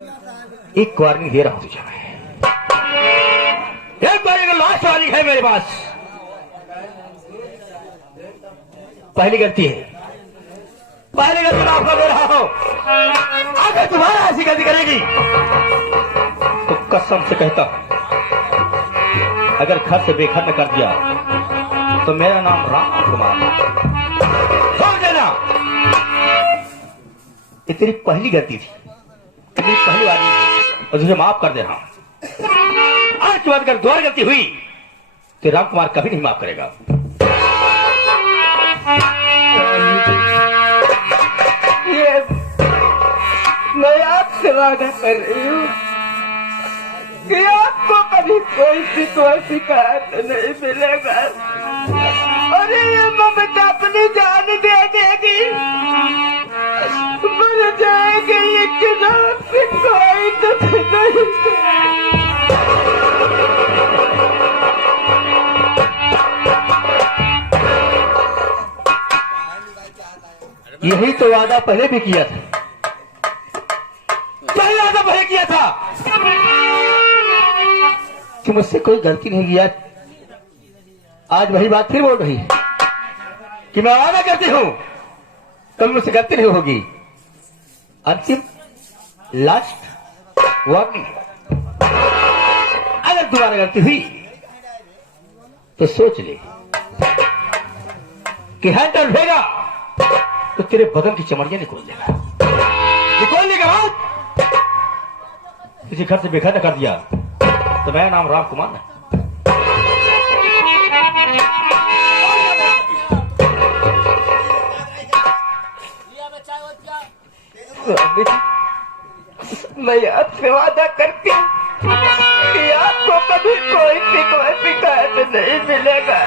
एक वार्निंग दे रहा हूं तुझे मैं, एक वार्निंग लास्ट वार्निंग है मेरे पास। पहली गलती है, पहली गलती मैं आपको दे रहा हूं। अगर तुम्हारा ऐसी गलती करेगी तो कसम से कहता हूं, अगर घर से बेघर न कर दिया तो मेरा नाम राम कुमार। छोड़ देना, ये तेरी पहली गलती थी, तेरी पहली बार और तुझे माफ कर दे रहा हूं। आज के बाद अगर दोबारा गलती हुई तो राम कुमार कभी नहीं माफ करेगा। ये मैं आपसे वादा कर रही हूँ कि आपको कभी कोई शिकायत नहीं मिलेगा और ये ममता अपनी जान दे देगी, मर जाएगी लेकिन आपसे कोई दुख नहीं। यही तो वादा पहले भी किया था, पहले वादा पहले किया था कि मुझसे कोई गलती नहीं किया। आज वही बात फिर बोल रही कि मैं वादा करती हूं कभी मुझसे गलती नहीं होगी। अंतिम लास्ट वार्निंग, अगर दोबारा गलती हुई तो सोच ले कि हैंडल उठेगा तो तेरे बदन की चमड़ियां निकोल देगा। निकोलने के बाद तुझे घर से बेघर कर दिया तो मेरा नाम राम कुमार है। मैं आपसे वादा करती हूँ कि आपको कभी कोई शिकायत नहीं मिलेगा।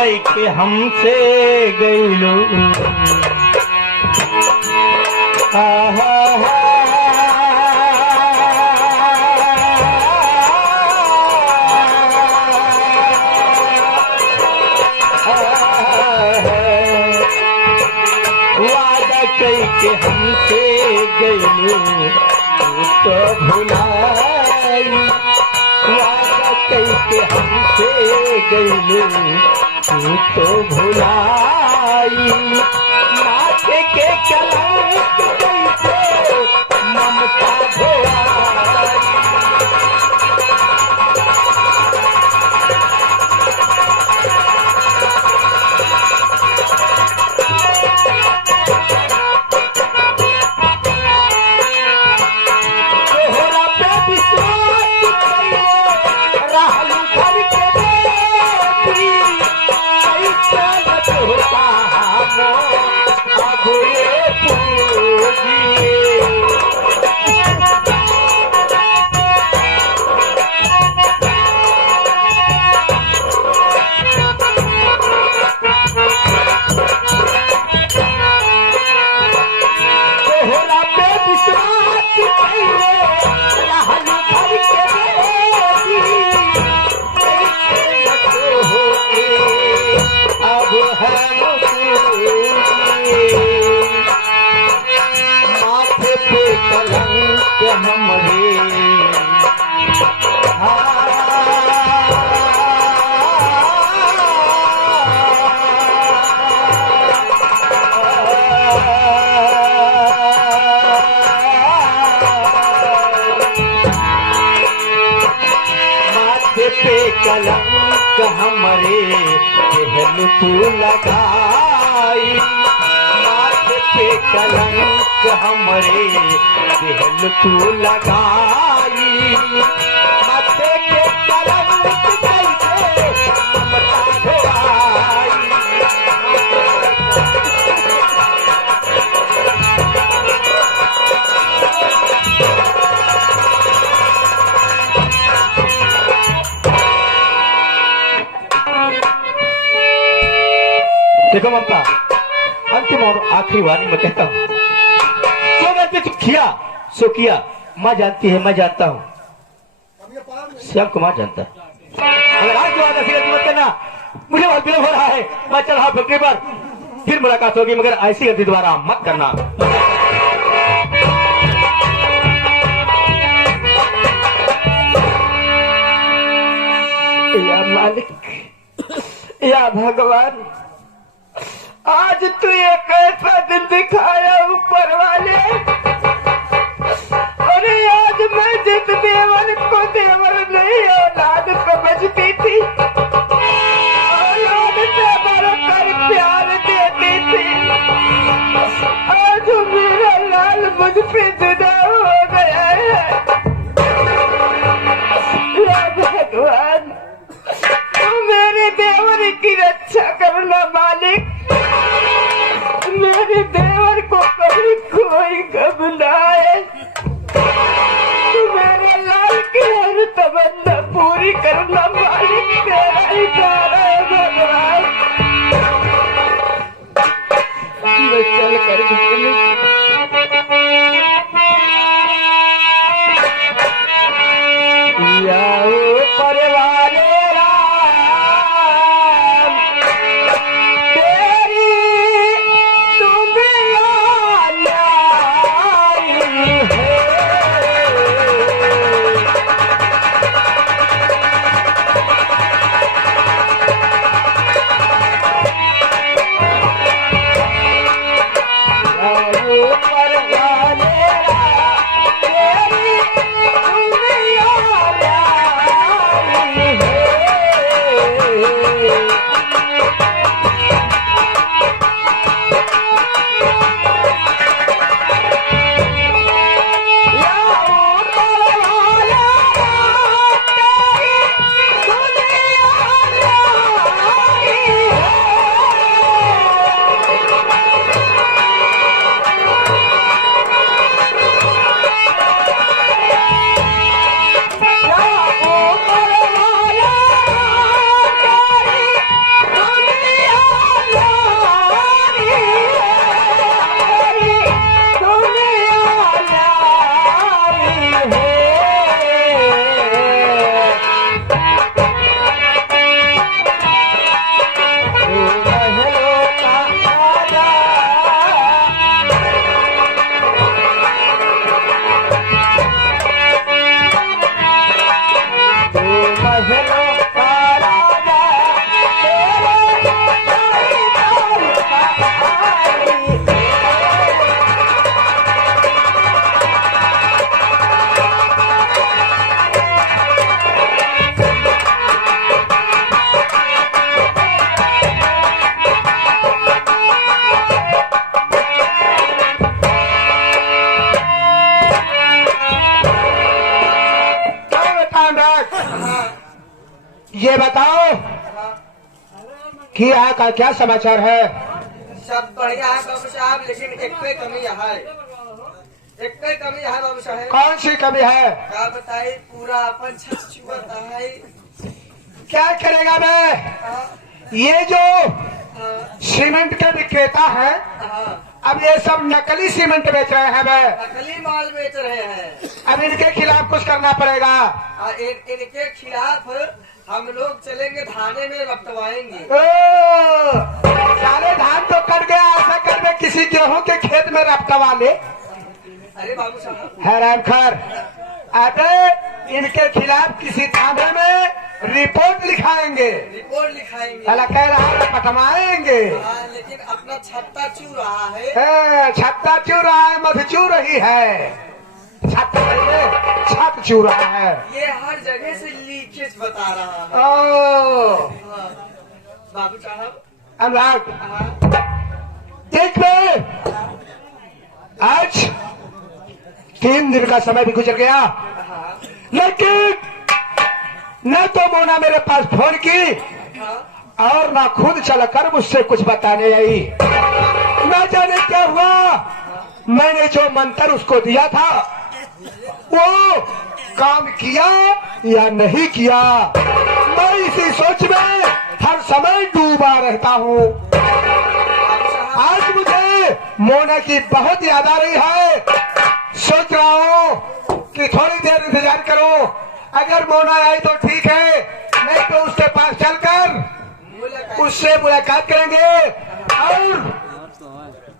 कई के हमसे गईलो वादा कई के हमसे गईलो तो भुलाई वादा कई के हमसे गईलो तो भुलाई माथे के कलंक कैसे ममता धोलाई तोहरा पे विश्वास कइले रहलू घर के बेटी ऐसा न तोहरा हम अब ये पूजिए तोहरा पे विश्वास कइले रहलू घर के बेटी ऐसे न तोहके अब हम पूजिए माथे पे कलंक हमरे माथे पे कलंक हमरे कहल तू लगाई माथे पे कलंक हमरे कहल तू लगाई माथे पे कलंक कैसे ममता धोलाई देखो ममता अंतिम और आखिरी वाणी में कहता हूँ जो गलती तू किया सो किया माँ जानती है मैं जानता हूँ श्याम कुमार जानता है अगर आज के बाद ऐसी गलती मत करना मुझे बहुत विलम्ब हो रहा है मैं चल रहा फैक्ट्री पर फिर मुलाकात होगी मगर ऐसी गलती दोबारा मत करना या मालिक या भगवान आज तू एक ऐसा दिन दिखाया ऊपर वाले अरे आज मैं जिस देवर को देवर नहीं औलाद समझती थी औलाद से बढ़कर प्यार देती थी आज मेरा लाल मुझ पे जुदा हो गया है या भगवान तू मेरे देवर की रक्षा करना मालिक मेरे देवर को कभी कोई गम न आए तू मेरे लाल की हर तमन्ना पूरी करना मालिक तेरा ही प्यारा है भगवान मैं चल कर परिवार तेरी दुनिया लाई यहाँ का क्या समाचार है? सब बढ़िया है बाबू साहब, लेकिन एक पे कमी है। एक पे कमी है बाबू साहब। कौन सी कमी है? क्या बताई, पूरा अपन छत छुअता है। क्या करेगा मैं? हाँ, ये जो हाँ, सीमेंट के विक्रेता है, हाँ, अब ये सब नकली सीमेंट बेच रहे हैं वे। नकली माल बेच रहे हैं। अब इनके खिलाफ कुछ करना पड़ेगा। और इनके खिलाफ हम लोग चलेंगे, थाने में रखवाएंगे। ओ, साले धान तो कट गया, ऐसा कर में किसी गेहूं के खेत में रपटवा ले। अरे बाबू साहब, हैरान खर, अबे इनके खिलाफ किसी थाने में रिपोर्ट लिखाएंगे। रिपोर्ट लिखाएंगे। साला कह रहा है पटवाएंगे। हाँ, लेकिन अपना छत्ता चू रहा है। छत्ता चू रहा है, मध चू रही है। छत चू रहा है। ये हर जगह से लीकेज बता रहा है। ओ हाँ, बाबू साहब। अनुराग, हाँ, देख ले, आज 3 दिन का समय भी गुजर गया, हाँ, लेकिन न तो मोना मेरे पास फोन की हाँ, और ना खुद चलकर मुझसे कुछ बताने आई। न जाने क्या हुआ, मैंने जो मंत्र उसको दिया था वो काम किया या नहीं किया। मैं इसी सोच में हर समय डूबा रहता हूँ। आज मुझे मोना की बहुत याद आ रही है। सोच रहा हूँ कि थोड़ी देर इंतजार करूँ, अगर मोना आई तो ठीक है, नहीं तो उसके पास चलकर उससे मुलाकात करेंगे और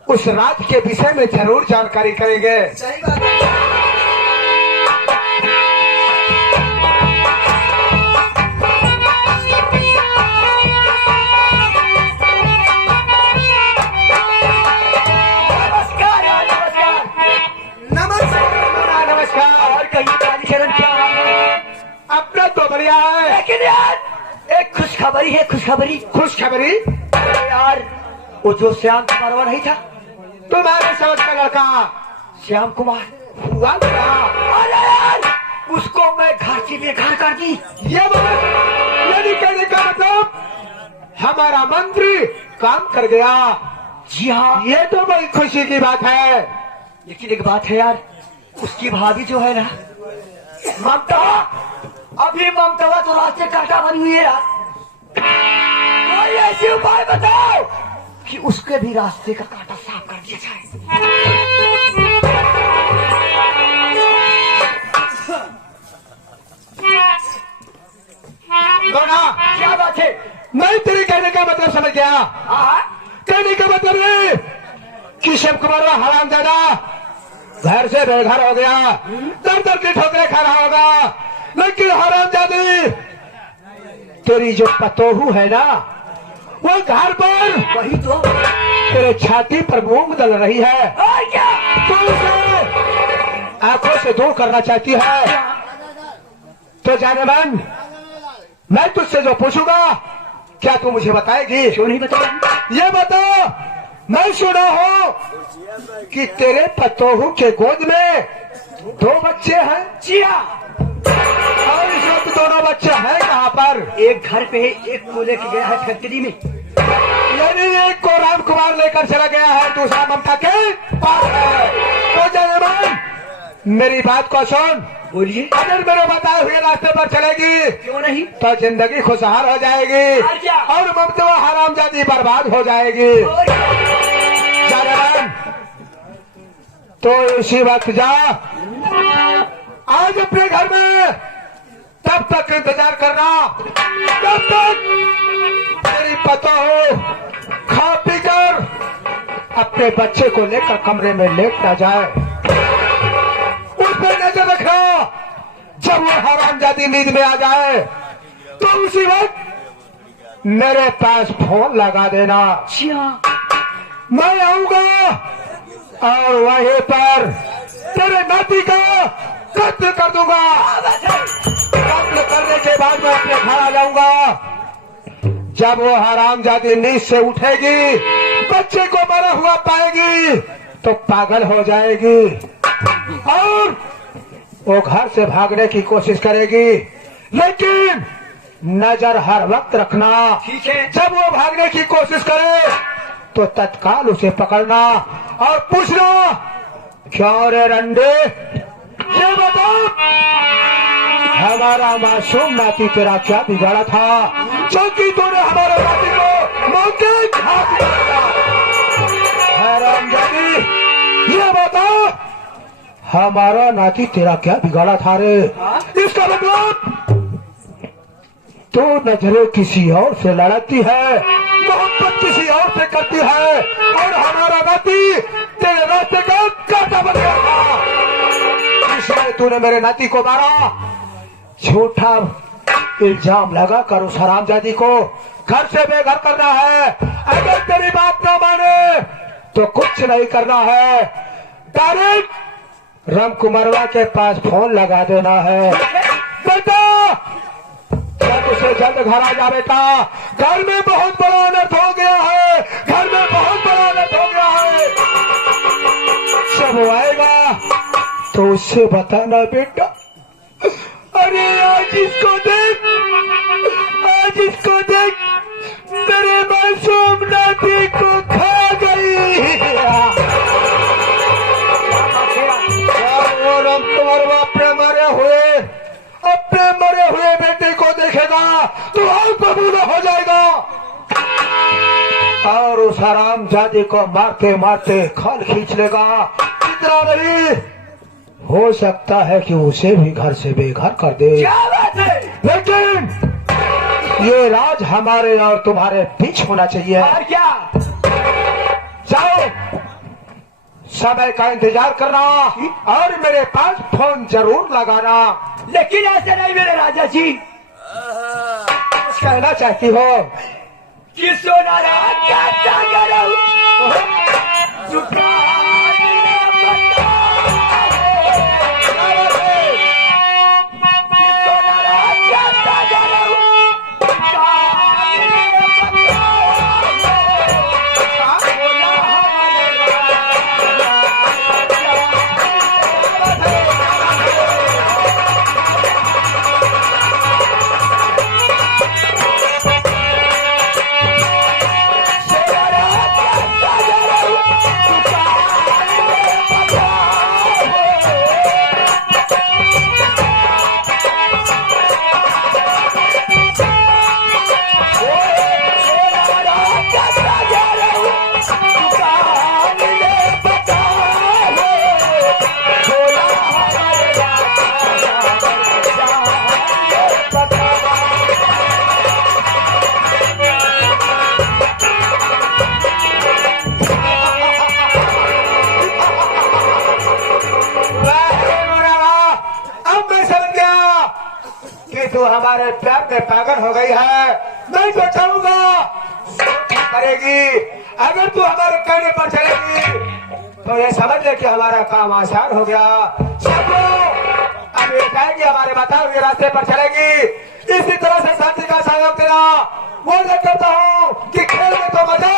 उस राज के विषय में जरूर जानकारी करेंगे। सही बात है। नमस्कार। और कहिए कालीचरण, क्या हाल है? अपना तो बढ़िया है, लेकिन यार एक खुशखबरी है। खुशखबरी खुशखबरी। यार, वो जो श्याम कुमार वो नहीं था, तुम्हारे समझ का लड़का श्याम कुमार, हुआ क्या? अरे यार उसको मैं घर से बेघर कर दी। ये बात, यानी कहने का मतलब हमारा मंत्री काम कर गया। जी हाँ, ये तो बड़ी खुशी की बात है। लेकिन एक बात है यार, उसकी भाभी जो है ना ममता, अभी ममता तो रास्ते कांटा बनी हुई है यार। कोई ऐसी उपाय बताओ कि उसके भी रास्ते का कांटा साफ कर दिया जाए। दोना, क्या बात है? मैं तेरे कहने का मतलब समझ गया। हाँ, कहने का मतलब है कि शिव कुमार का हरामजादा घर से बेघर हो गया, दर दर की ठोकरें खा रहा होगा, लेकिन हरामजादी तेरी जो पतोहू है ना, वो घर पर वही तो। तेरे छाती पर मूंग दल रही है। और क्या? तू उसे आंखों से दूर करना चाहती है। तो जाने मन, मैं तुझसे जो पूछूंगा क्या तू मुझे बताएगी? क्यों नहीं बताओ? ये बता, मैं सुना हूँ कि तेरे पतोहू के गोद में 2 बच्चे हैं। जी हाँ, और इस वक्त दोनों बच्चे हैं कहाँ पर? एक घर पे है, एक को लेके गया है फैक्ट्री में। यानी एक को राम कुमार लेकर चला गया है, दूसरा ममता के पास है। तो जयमान, मेरी बात को सुन। बोलिए। अगर मेरे बताए हुए रास्ते पर चलेगी क्यों नहीं? तो जिंदगी खुशहाल हो जाएगी और क्या? और ममता हरामजादी बर्बाद हो जाएगी। और क्या? जयमान, तो इसी वक्त जा, आज अपने घर में तब तक इंतजार करना तब तक तेरी पता हो खा पी कर अपने बच्चे को लेकर कमरे में लेट ना जाए। उस पर नजर रखना, जब वो हरामजादी नींद में आ जाए तो उसी वक्त मेरे पास फोन लगा देना। जी हाँ, मैं आऊंगा और वहीं पर तेरे नाती का कत्ल कर दूंगा। कत्ल करने के बाद मैं अपने घर आ जाऊंगा। जब वो हरामजादी नींद से उठेगी, बच्चे को मरा हुआ पाएगी तो पागल हो जाएगी और वो घर से भागने की कोशिश करेगी, लेकिन नजर हर वक्त रखना। ठीक है। जब वो भागने की कोशिश करे तो तत्काल उसे पकड़ना और पूछना, क्यों रे रंडे, ये बताओ हमारा मासूम नाती तेरा क्या बिगाड़ा था, क्योंकि तूने हमारे नाती को मौके घात दिया। हैरानजादी, ये बताओ हमारा नाती तेरा क्या बिगाड़ा था रे? इसका मतलब तो नजरें किसी और से लड़ती है, मोहब्बत किसी और से करती है, और हमारा नाती तेरे रास्ते का कांटा बन गया था, इसलिए तूने मेरे नाती को मारा। झूठा इल्जाम लगा कर उस हरामजादी को घर से बेघर करना है। अगर तेरी बात ना माने तो कुछ नहीं करना है, डायरेक्ट राम कुमारवा के पास फोन लगा देना है। बेटा जल्द से जल्द घर आ जा बेटा, घर में बहुत बड़ा अनर्थ हो गया है, घर में बहुत बड़ा अनर्थ हो गया है। जब वो आएगा तो उससे बताना बेटा, अरे आज इसको देख, आज इसको देख, मेरे मासूम नाती को खा गई। और राम कुमारवा अपने मरे हुए बेटे को देखेगा तो और बबूला हो जाएगा, और उस हरामजादी को मारते मारते खाल खींच लेगा। इतना नहीं, हो सकता है कि उसे भी घर से बेघर कर दे। क्या बात है? लेकिन ये राज हमारे और तुम्हारे बीच होना चाहिए। और क्या? जाओ, समय का इंतजार करना और मेरे पास फोन जरूर लगाना। लेकिन ऐसे नहीं मेरे राजा जी, कहना चाहती हो कि सोना रात क्या करूं? झुका तू हमारे प्यार में पागल हो गई है, मैं बचाऊंगा, करेगी। अगर तू हमारे कहने पर चलेगी तो ये समझ ले कि हमारा काम आसान हो गया। सब लोग अब ये कहेंगे हमारे बताए हुए रास्ते पर चलेगी। इसी तरह से शांति का सहयोग तेरा वो करता हूँ कि खेल में तो मजा